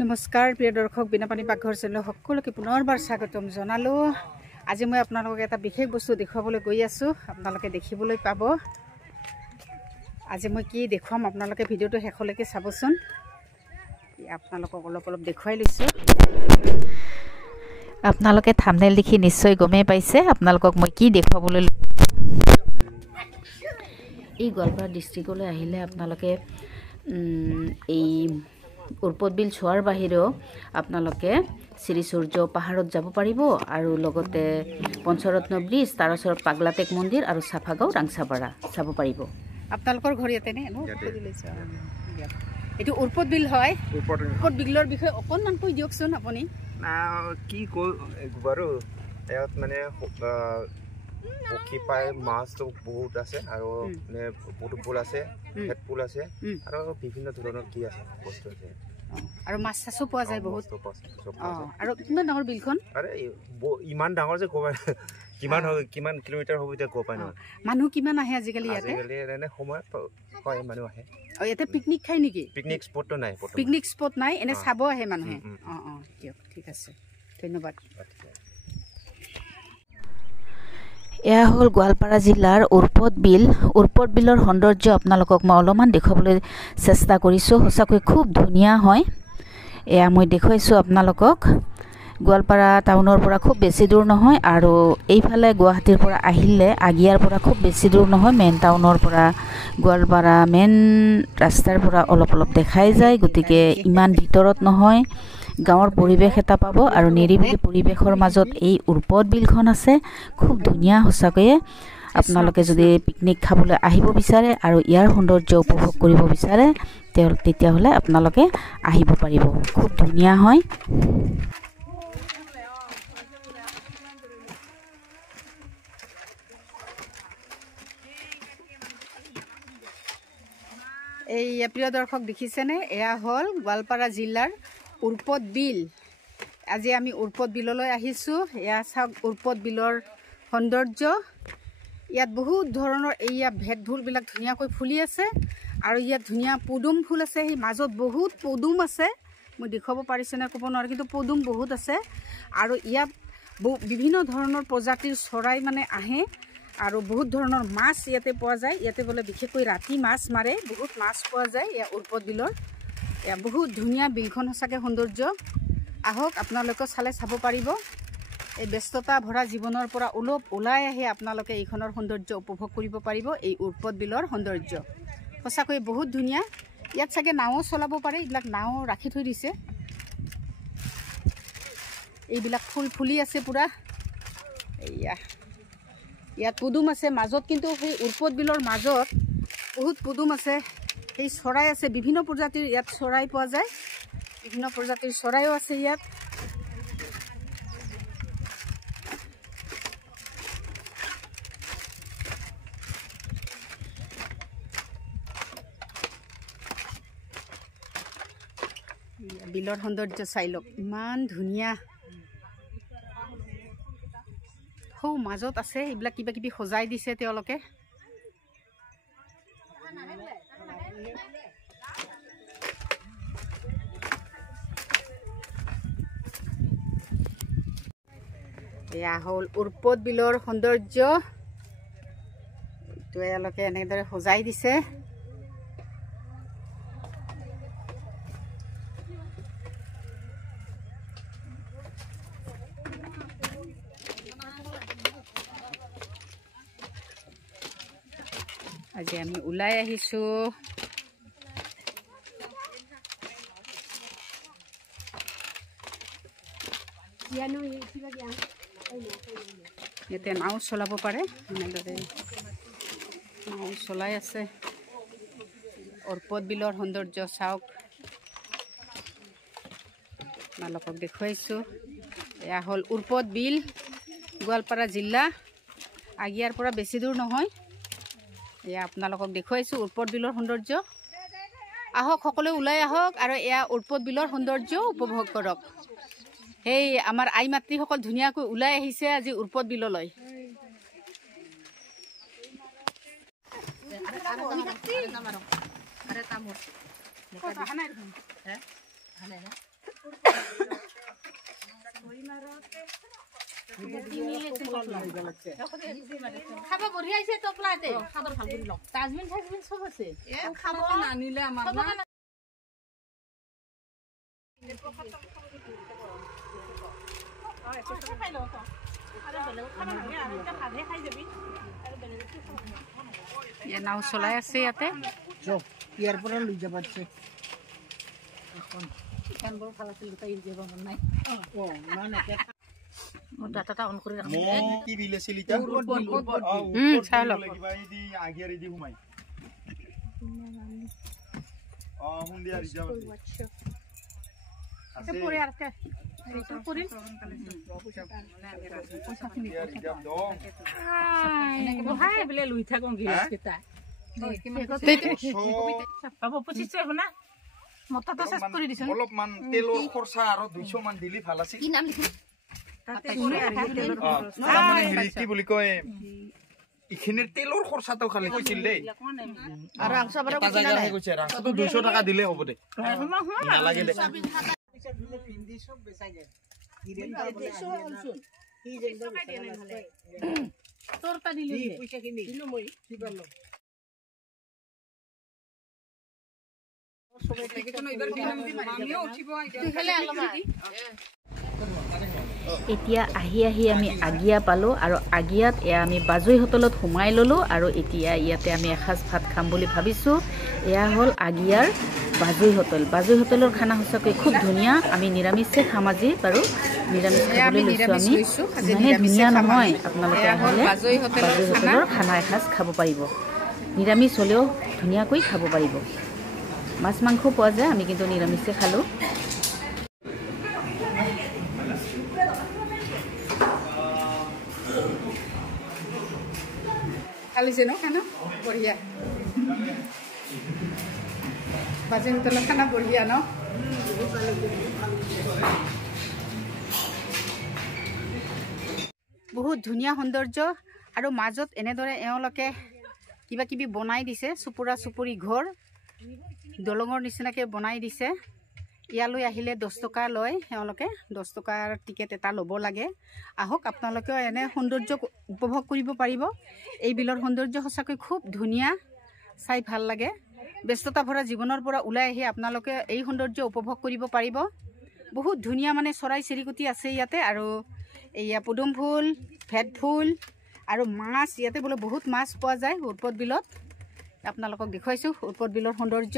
নমস্কাৰ প্ৰিয় দৰ্শক বিনাপানী পাকঘৰ চেনেল সকলোকে পুনৰবাৰ স্বাগতম জনালোঁ। আজি মই আপোনালোকক এটা বিশেষ বস্তু দেখুৱাবলৈ গৈ আছোঁ, আপোনালোকে দেখিবলৈ পাব। আজি মই কি দেখুৱাম আপোনালোকে ভিডিঅ'টো শেষলৈকে চাবচোন। আপোনালোকক অলপ দেখুৱাই লৈছোঁ। আপোনালোকে থাম্বনেইল দেখি নিশ্চয় গমেই পাইছে আপোনালোকক মই কি দেখুৱাবলৈ। এই গোৱালপাৰা ডিষ্ট্ৰিক্টলৈ আহিলে আপোনালোকে এই উৰপদ বিল চোৱাৰ বাহিৰেও আপোনালোকে শ্ৰী সূৰ্য পাহাৰত যাব পাৰিব আৰু লগতে পঞ্চৰত্ন ব্ৰিজ, তাৰ ওচৰত পাগলাটেক মন্দিৰ আৰু চাফাগাঁও ৰাংচাপাৰা চাব পাৰিব। আপোনালোকৰ ঘৰ ইয়াতেনে? এইটো উৰপদ বিল হয়। উৰপদ বিলৰ বিষয়ে অকণমান কৈ দিয়কচোন আপুনি। কি কয় বাৰু, ইয়াত মানে পক্ষী পায়, মাছটো বহুত আছে আৰু পুল আছে, পুল আছে আৰু বিভিন্ন ধৰণৰ কি আছে বস্তু আছে আৰু মাছ চাছো পোৱা যায় বহুত। আৰু কিমান ডাঙৰ বিলখন? আৰে ইমান ডাঙৰ যে ক'ব কিমান কিলোমিটাৰ হ'ব এতিয়া ক'ব পাই নহয়। মানুহ কিমান আহে আজিকালি ইয়াতে? আজিকালি এনে সময়ত হয় মানুহ আহে। ইয়াতে পিকনিক খায় নেকি? পিকনিক স্পটটো নাই, পিকনিক স্পট নাই, এনে চাব আহে মানুহে। দিয়ক, ঠিক আছে, ধন্যবাদ। এয়া হ'ল গোৱালপাৰা জিলাৰ উৰপদ বিল। উৰপদ বিলৰ সৌন্দৰ্য আপোনালোকক মই অলপমান দেখুৱাবলৈ চেষ্টা কৰিছোঁ। সঁচাকৈ খুব ধুনীয়া হয়। এয়া মই দেখুৱাইছোঁ আপোনালোকক। গোৱালপাৰা টাউনৰ পৰা খুব বেছি দূৰ নহয় আৰু এইফালে গুৱাহাটীৰ পৰা আহিলে আগিয়াৰ পৰা খুব বেছি দূৰ নহয়। মেইন টাউনৰ পৰা গোৱালপাৰা মেইন ৰাস্তাৰ পৰা অলপ দেখাই যায়, গতিকে ইমান ভিতৰত নহয়। গাঁৱৰ পৰিৱেশ এটা পাব আৰু নিৰিবিলি পৰিৱেশৰ মাজত এই উৰপদ বিলখন আছে। খুব ধুনীয়া সঁচাকৈয়ে। আপোনালোকে যদি পিকনিক খাবলৈ আহিব বিচাৰে আৰু ইয়াৰ সৌন্দৰ্য উপভোগ কৰিব বিচাৰে তেতিয়াহ'লে আপোনালোকে আহিব পাৰিব। খুব ধুনীয়া হয়। এই প্ৰিয় দৰ্শক দেখিছেনে, এয়া হ'ল গোৱালপাৰা জিলাৰ উৰপদ বিল। আজি আমি উৰপদ বিললৈ আহিছোঁ। এয়া চাওক উৰপদ বিলৰ সৌন্দৰ্য। ইয়াত বহুত ধৰণৰ এইয়া ভেটভুলবিলাক ধুনীয়াকৈ ফুলি আছে আৰু ইয়াত ধুনীয়া পদুম ফুল আছে। সেই মাজত বহুত পদুম আছে, মই দেখুৱাব পাৰিছোঁ নে ক'ব নোৱাৰোঁ, কিন্তু পদুম বহুত আছে। আৰু ইয়াত বিভিন্ন ধৰণৰ প্ৰজাতিৰ চৰাই মানে আহে আৰু বহুত ধৰণৰ মাছ ইয়াতে পোৱা যায়। ইয়াতে বোলে বিশেষকৈ ৰাতি মাছ মাৰে, বহুত মাছ পোৱা যায় এয়া উৰপদ বিলৰ। এয়া বহুত ধুনীয়া বিলখন, সঁচাকৈ সৌন্দৰ্য। আহক আপোনালোকে চালে চাব পাৰিব। এই ব্যস্ততা ভৰা জীৱনৰ পৰা অলপ ওলাই আহি আপোনালোকে এইখনৰ সৌন্দৰ্য উপভোগ কৰিব পাৰিব। এই উৰপদ বিলৰ সৌন্দৰ্য সঁচাকৈ বহুত ধুনীয়া। ইয়াত চাগে নাও চলাব পাৰে, এইবিলাক নাও ৰাখি থৈ দিছে। এইবিলাক ফুল ফুলি আছে পূৰা। এইয়া ইয়াত পদুম আছে মাজত, কিন্তু সেই উৰপদ বিলৰ মাজত বহুত পদুম আছে। সেই চৰাই আছে, বিভিন্ন প্ৰজাতিৰ ইয়াত চৰাই পোৱা যায়। বিভিন্ন প্ৰজাতিৰ চৰাইও আছে ইয়াত। বিলৰ সৌন্দৰ্য চাই লওক, ইমান ধুনীয়া। সৌ মাজত আছে, এইবিলাক কিবা কিবি সজাই দিছে তেওঁলোকে। এয়া হ'ল উৰপদ বিলৰ সৌন্দৰ্য। এইটো এওঁলোকে এনেদৰে সজাই দিছে। আজি আমি ওলাই আহিছোঁ। ইয়াতে নাও চলাব পাৰে, এনেদৰে নাও চলাই আছে। উৰপদ বিলৰ সৌন্দৰ্য চাওক, আপোনালোকক দেখুৱাইছোঁ। এয়া হ'ল উৰপদ বিল, গোৱালপাৰা জিলা। আগিয়াৰ পৰা বেছি দূৰ নহয়। এয়া আপোনালোকক দেখুৱাইছোঁ উৰপদ বিলৰ সৌন্দৰ্য। আহক সকলোৱে ওলাই আহক আৰু এয়া উৰপদ বিলৰ সৌন্দৰ্য উপভোগ কৰক। সেই আমাৰ আই মাতৃসকল ধুনীয়াকৈ ওলাই আহিছে আজি উৰপদ বিললৈ। খাব বঢ়িয়া হৈছে টপলাতে খাবৰ ভাল কৰি লওক ডাষ্টবিন চাষ্টবিন চব আছে খাব নানিলে আমাৰ নাও চলাই আছে ইয়াতে ইয়াৰ পৰা লৈ যাব আছে ডাটা অন কৰি ৰাখো কি বিল আছিল ইটা চাই লওক কিবা ইদি আগিয়াৰ ইদি ঘুমাই হুন্দিয়া ৰিজাৰ্ভ আছে পৰে আৰতে পৰে ৰিজাৰ্ভ দ এনেকে বহাই বলে লুই থাকো গিলাস কেটা বাবু 25 হনা মতাটা চেক কৰি দিছন অলপমান তেলৰ খৰচা আৰু 200 মান দিলি ভাল আছিল কি নাম লিখিম মানে হেৰি কি বুলি কয় ইখিনিৰ তেলৰ খৰচাটো খালি কৈছিল দেই আৰু আংশ বাৰে এটা জায়গাহে কৈছে ৰাস্তাটো 200 টাকা দিলে হ'ব দে নালাগে দে পিন্ধি সব বেচাই যায় তোৰ তা দিলি পইচা কিনি দিলো মই কি পালো এতিয়া আহি আমি আগিয়া পালোঁ আৰু আগিয়াত এয়া আমি বাজৈ হোটেলত সোমাই ল'লোঁ আৰু এতিয়া ইয়াতে আমি এসাঁজ ভাত খাম বুলি ভাবিছোঁ এয়া হ'ল আগিয়াৰ বাজৈ হোটেলৰ খানা সঁচাকৈ খুব ধুনীয়া আমি নিৰামিষে খাম আজি বাৰু নিৰামিষ খাবলৈ লৈছোঁ আমি মানে ধুনীয়া নহয় আপোনালোকে আহিলে বাজৈ হোটেলৰ খানা এসাঁজ খাব পাৰিব নিৰামিষ হ'লেও ধুনীয়াকৈ খাব পাৰিব মাছ মাংস পোৱা যায় আমি কিন্তু নিৰামিষে খালোঁ খালিছে ন খানা বঢ়িয়া বাজৈ হোটেলৰ খানা বঢ়িয়া ন বহুত ধুনীয়া সৌন্দৰ্য আৰু মাজত এনেদৰে এওঁলোকে কিবা কিবি বনাই দিছে চুপুৰা চুপুৰি ঘৰ দলঙৰ নিচিনাকৈ বনাই দিছে ইয়ালৈ আহিলে 10 টকা লয় এওঁলোকে 10 টকাৰ টিকেট এটা ল'ব লাগে আহক আপোনালোকেও এনে সৌন্দৰ্য উপভোগ কৰিব পাৰিব এই বিলৰ সৌন্দৰ্য সঁচাকৈ খুব ধুনীয়া চাই ভাল লাগে ব্যস্ততা ভৰা জীৱনৰ পৰা ওলাই আহি আপোনালোকে এই সৌন্দৰ্য উপভোগ কৰিব পাৰিব বহুত ধুনীয়া মানে চৰাই চিৰিকটি আছে ইয়াতে আৰু এয়া পদুম ফুল ভেট ফুল আৰু মাছ ইয়াতে বোলে বহুত মাছ পোৱা যায় উৎপদ বিলত আপোনালোকক দেখুৱাইছোঁ উৎপদ বিলৰ সৌন্দৰ্য